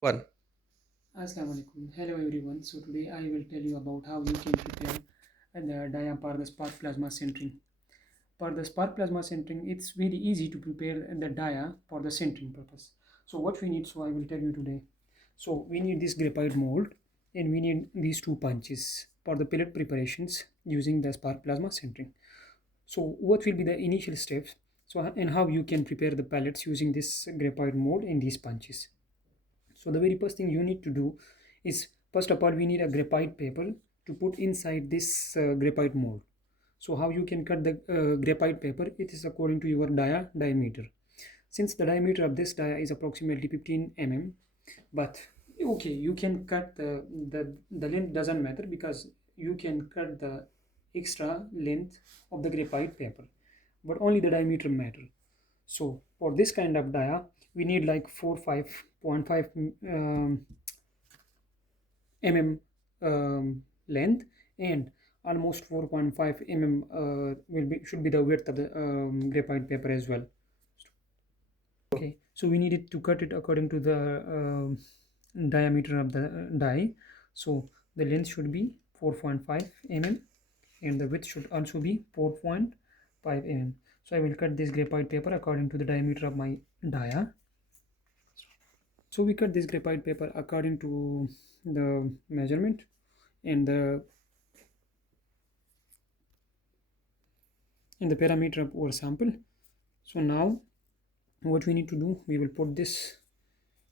One. Assalamu alaikum. Hello everyone. So today I will tell you about how you can prepare the dia for the spark plasma sintering. For the spark plasma sintering, it's very easy to prepare the dia for the sintering purpose. So what we need, so I will tell you today. So we need this graphite mold and we need these two punches for the pellet preparations using the spark plasma sintering. So what will be the initial steps? So and how you can prepare the pellets using this graphite mold and these punches. So the very first thing you need to do is, first of all, we need a graphite paper to put inside this graphite mold. So how you can cut the graphite paper? It is according to your diameter. Since the diameter of this dia is approximately 15 mm, but okay, you can cut the length doesn't matter because you can cut the extra length of the graphite paper, but only the diameter matter. So for this kind of dia, we need like 5.5 mm length and almost 4.5 mm will be should be the width of the graphite paper as well. Okay, so we needed to cut it according to the diameter of the die. So the length should be 4.5 mm and the width should also be 4.5 mm. So I will cut this graphite paper according to the diameter of my dia. So we cut this graphite paper according to the measurement and the parameter of our sample. So now what we need to do, we will put this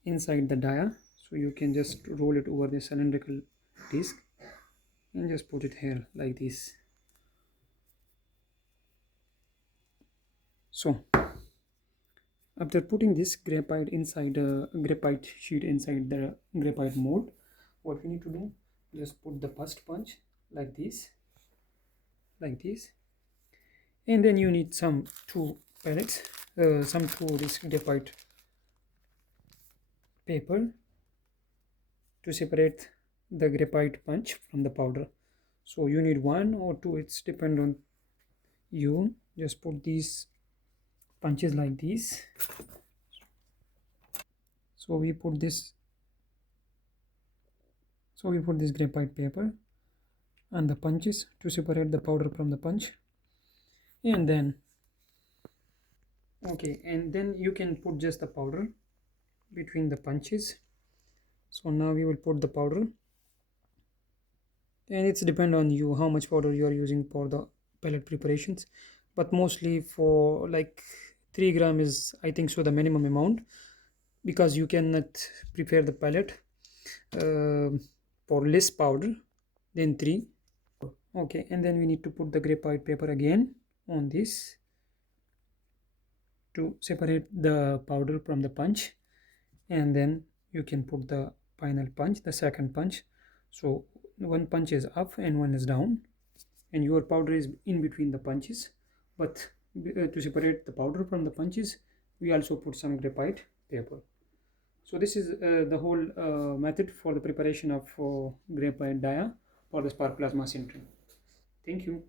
inside the dia. So you can just roll it over the cylindrical disc and just put it here like this. So after putting this graphite inside the graphite sheet inside the graphite mold, what we need to do, just put the first punch like this, and then you need some two pellets, some two this graphite paper to separate the graphite punch from the powder. So you need one or two, it's depend on you. Just put these punches like this. So we put this graphite paper and the punches to separate the powder from the punch, and then okay, and then you can put just the powder between the punches. So now we will put the powder, and it's depend on you how much powder you are using for the pellet preparations, but mostly for like 3 gram is, I think so, the minimum amount, because you cannot prepare the pellet uh, for less powder than 3. Okay, and then we need to put the graphite paper again on this to separate the powder from the punch, and then you can put the final punch, the second punch. So one punch is up and one is down, and your powder is in between the punches. But to separate the powder from the punches, we also put some graphite paper. So this is the whole method for the preparation of graphite dia for the spark plasma sintering. Thank you.